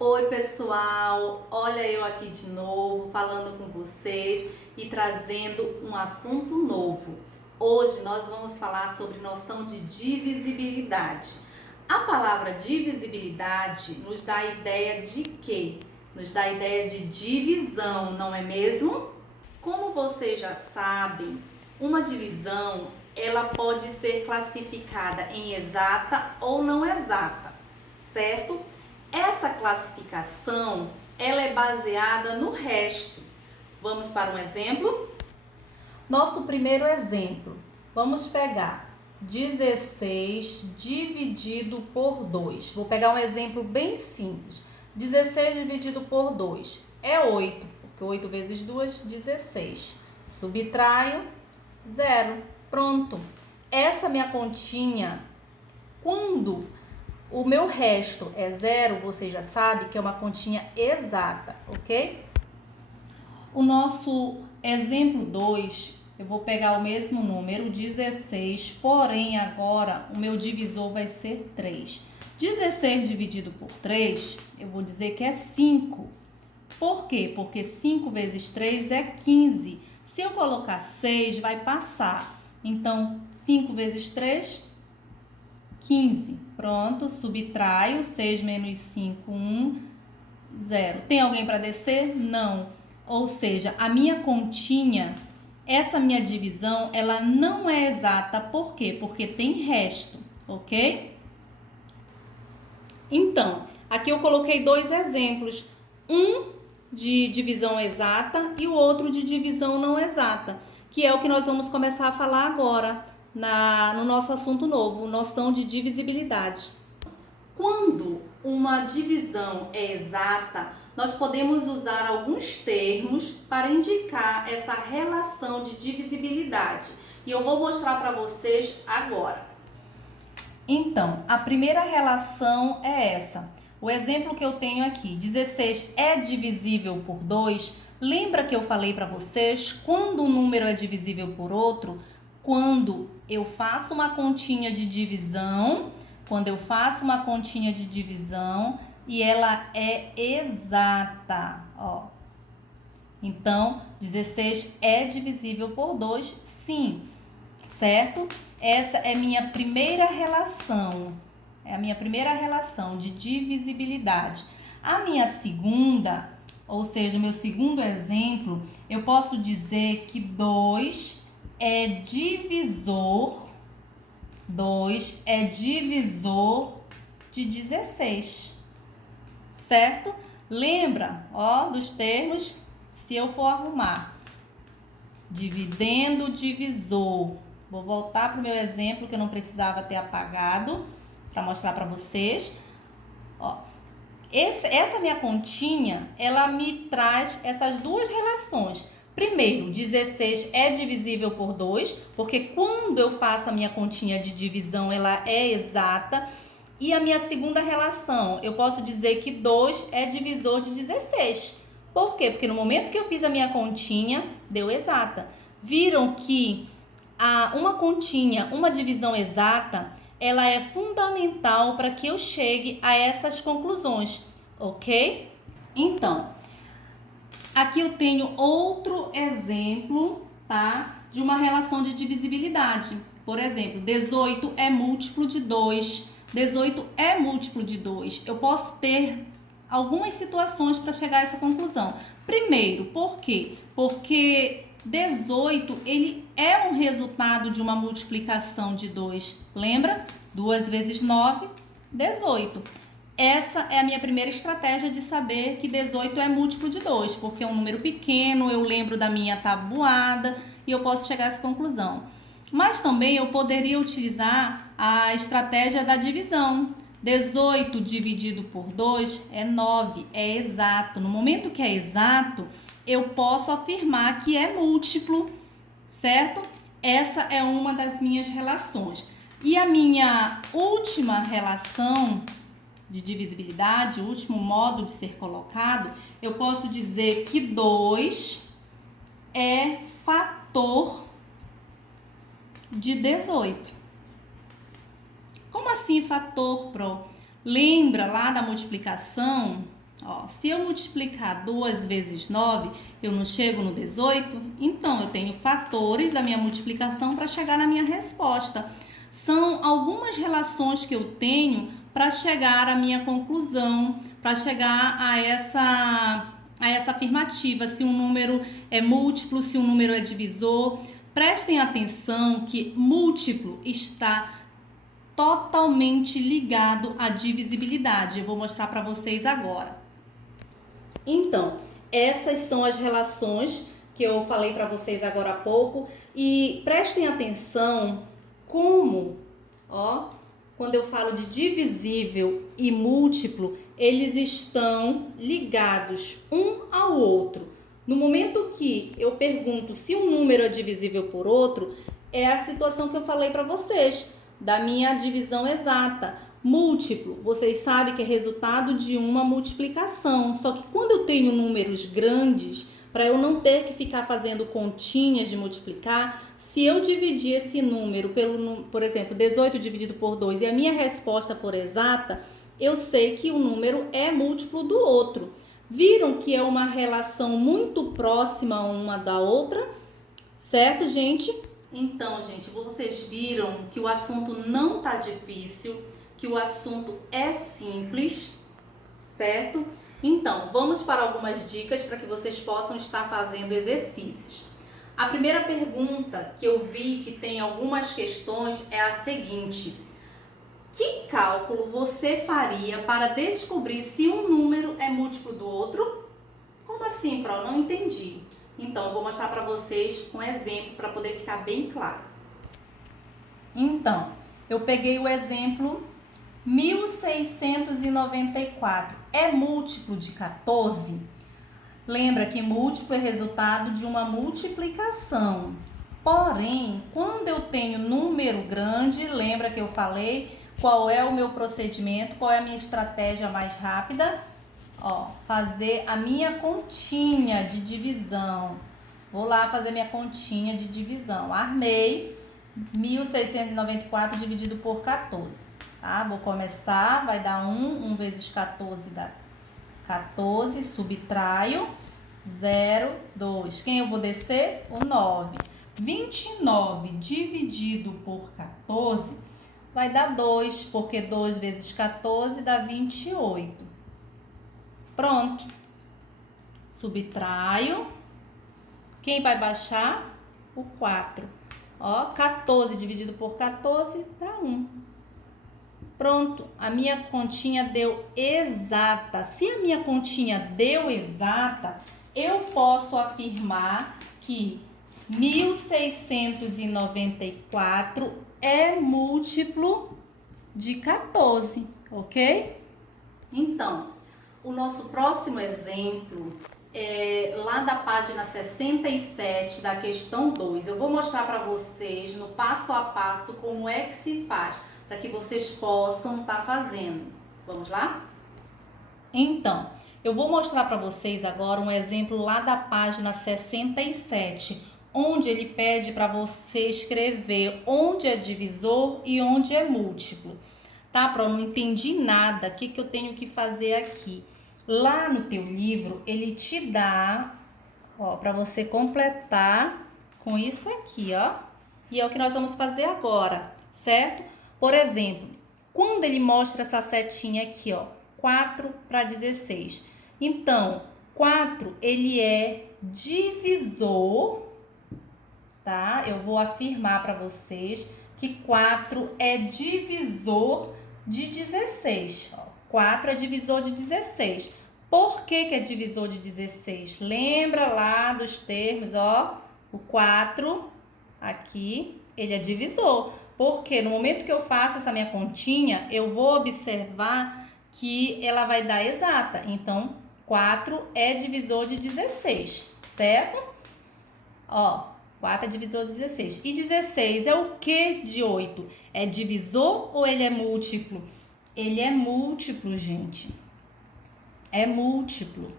Oi pessoal, olha eu aqui de novo falando com vocês e trazendo um assunto novo. Hoje nós vamos falar sobre noção de divisibilidade. A palavra divisibilidade nos dá a ideia de quê? Nos dá a ideia de divisão, não é mesmo? Como vocês já sabem, uma divisão ela pode ser classificada em exata ou não exata, certo? Essa classificação, ela é baseada no resto. Vamos para um exemplo? Nosso primeiro exemplo. Vamos pegar 16 dividido por 2. Vou pegar um exemplo bem simples. 16 dividido por 2 é 8, porque 8 vezes 2, 16. Subtraio 0. Pronto. Essa minha continha, quando o meu resto é 0, você já sabe que é uma continha exata, ok? O nosso exemplo 2, eu vou pegar o mesmo número, 16, porém agora o meu divisor vai ser 3. 16 dividido por 3, eu vou dizer que é 5. Por quê? Porque 5 vezes 3 é 15. Se eu colocar 6, vai passar. Então, 5 vezes 3, 15. Pronto, subtraio, 6 menos 5, 1, 0. Tem alguém para descer? Não. Ou seja, a minha continha, essa minha divisão, ela não é exata. Por quê? Porque tem resto, ok? Então, aqui eu coloquei dois exemplos. Um de divisão exata e o outro de divisão não exata, que é o que nós vamos começar a falar agora no nosso assunto novo, noção de divisibilidade. Quando uma divisão é exata, nós podemos usar alguns termos para indicar essa relação de divisibilidade. E eu vou mostrar para vocês agora. Então, a primeira relação é essa. O exemplo que eu tenho aqui, 16 é divisível por 2. Lembra que eu falei para vocês quando um número é divisível por outro? Quando eu faço uma continha de divisão, e ela é exata, ó. Então, 16 é divisível por 2, sim, certo? Essa é minha primeira relação, de divisibilidade. A minha segunda, ou seja, meu segundo exemplo, eu posso dizer que 2 é divisor de 16, certo? Lembra, ó, dos termos, se eu for arrumar. Dividendo, divisor. Vou voltar para o meu exemplo que eu não precisava ter apagado para mostrar para vocês. Ó, essa minha continha, ela me traz essas duas relações. Primeiro, 16 é divisível por 2, porque quando eu faço a minha continha de divisão, ela é exata. E a minha segunda relação, eu posso dizer que 2 é divisor de 16. Por quê? Porque no momento que eu fiz a minha continha, deu exata. Viram que uma continha, uma divisão exata, ela é fundamental para que eu chegue a essas conclusões, ok? Então, aqui eu tenho outro exemplo, tá? De uma relação de divisibilidade. Por exemplo, 18 é múltiplo de 2. 18 é múltiplo de 2. Eu posso ter algumas situações para chegar a essa conclusão. Primeiro, por quê? Porque 18, ele é um resultado de uma multiplicação de 2. Lembra? 2 vezes 9, 18. Essa é a minha primeira estratégia de saber que 18 é múltiplo de 2, porque é um número pequeno, eu lembro da minha tabuada e eu posso chegar a essa conclusão. Mas também eu poderia utilizar a estratégia da divisão. 18 dividido por 2 é 9, é exato. No momento que é exato, eu posso afirmar que é múltiplo, certo? Essa é uma das minhas relações. E a minha última relação de divisibilidade, o último modo de ser colocado, eu posso dizer que 2 é fator de 18. Como assim fator, Pro? Lembra lá da multiplicação? Ó, se eu multiplicar 2 vezes 9, eu não chego no 18? Então, eu tenho fatores da minha multiplicação para chegar na minha resposta. São algumas relações que eu tenho para chegar à minha conclusão, para chegar a essa afirmativa, se um número é múltiplo, se um número é divisor. Prestem atenção que múltiplo está totalmente ligado à divisibilidade. Eu vou mostrar para vocês agora. Então, essas são as relações que eu falei para vocês agora há pouco e prestem atenção como, ó, quando eu falo de divisível e múltiplo, eles estão ligados um ao outro. No momento que eu pergunto se um número é divisível por outro, é a situação que eu falei para vocês, da minha divisão exata. Múltiplo, vocês sabem que é resultado de uma multiplicação. Só que quando eu tenho números grandes, para eu não ter que ficar fazendo continhas de multiplicar, se eu dividir esse número por exemplo, 18 dividido por 2 e a minha resposta for exata, eu sei que o número é múltiplo do outro. Viram que é uma relação muito próxima uma da outra? Certo, gente? Então, gente, vocês viram que o assunto não tá difícil, que o assunto é simples, certo? Então, vamos para algumas dicas para que vocês possam estar fazendo exercícios. A primeira pergunta que eu vi que tem algumas questões é a seguinte: que cálculo você faria para descobrir se um número é múltiplo do outro? Como assim, Pro? Não entendi. Então, eu vou mostrar para vocês um exemplo para poder ficar bem claro. Então, eu peguei o exemplo 1694. É múltiplo de 14? Lembra que múltiplo é resultado de uma multiplicação. Porém, quando eu tenho número grande, lembra que eu falei qual é o meu procedimento, qual é a minha estratégia mais rápida? Ó, fazer a minha continha de divisão. Vou lá fazer minha continha de divisão. Armei 1694 dividido por 14. Tá? Vou começar, vai dar 1 vezes 14 dá 14, subtraio, 0, 2. Quem eu vou descer? O 9. 29 dividido por 14 vai dar 2, porque 2 vezes 14 dá 28. Pronto. Subtraio. Quem vai baixar? O 4. Ó, 14 dividido por 14 dá 1. Pronto, a minha continha deu exata. Se a minha continha deu exata, eu posso afirmar que 1694 é múltiplo de 14, ok? Então, o nosso próximo exemplo é lá da página 67 da questão 2. Eu vou mostrar para vocês no passo a passo como é que se faz, para que vocês possam estar fazendo. Vamos lá? Então, eu vou mostrar para vocês agora um exemplo lá da página 67, onde ele pede para você escrever onde é divisor e onde é múltiplo. Tá, Pro? Não entendi nada. O que eu tenho que fazer aqui? Lá no teu livro, ele te dá, ó, para você completar com isso aqui, ó. E é o que nós vamos fazer agora, certo? Por exemplo, quando ele mostra essa setinha aqui, ó, 4 para 16. Então, 4, ele é divisor, tá? Eu vou afirmar para vocês que 4 é divisor de 16. Ó, 4 é divisor de 16. Por que é divisor de 16? Lembra lá dos termos, ó, o 4 aqui, ele é divisor. Porque no momento que eu faço essa minha continha, eu vou observar que ela vai dar exata. Então, 4 é divisor de 16, certo? Ó, 4 é divisor de 16. E 16 é o que de 8? É divisor ou ele é múltiplo? Ele é múltiplo, gente. É múltiplo.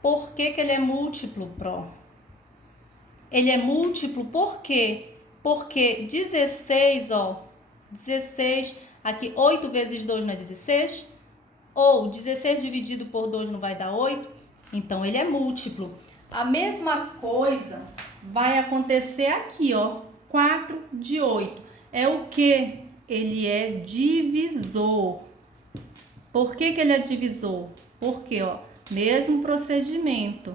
Por que ele é múltiplo, Pro? Ele é múltiplo por quê? Porque 16, ó, 16, aqui 8 vezes 2 não é 16? Ou 16 dividido por 2 não vai dar 8? Então, ele é múltiplo. A mesma coisa vai acontecer aqui, ó. 4 de 8. É o que? Ele é divisor. Por que ele é divisor? Porque, ó, mesmo procedimento.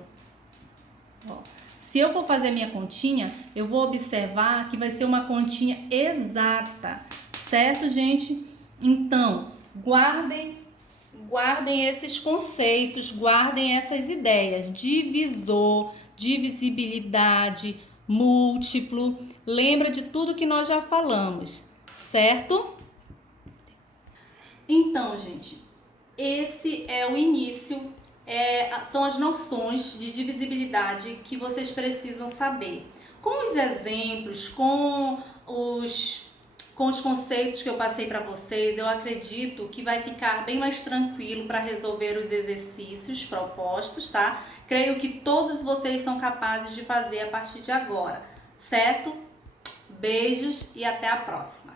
Ó, se eu for fazer minha continha, eu vou observar que vai ser uma continha exata, certo, gente? Então, guardem esses conceitos, guardem essas ideias. Divisor, divisibilidade, múltiplo. Lembra de tudo que nós já falamos, certo? Então, gente, esse é o início, são as noções de divisibilidade que vocês precisam saber. Com os exemplos, com os conceitos que eu passei para vocês, eu acredito que vai ficar bem mais tranquilo para resolver os exercícios propostos, tá? Creio que todos vocês são capazes de fazer a partir de agora, certo? Beijos e até a próxima!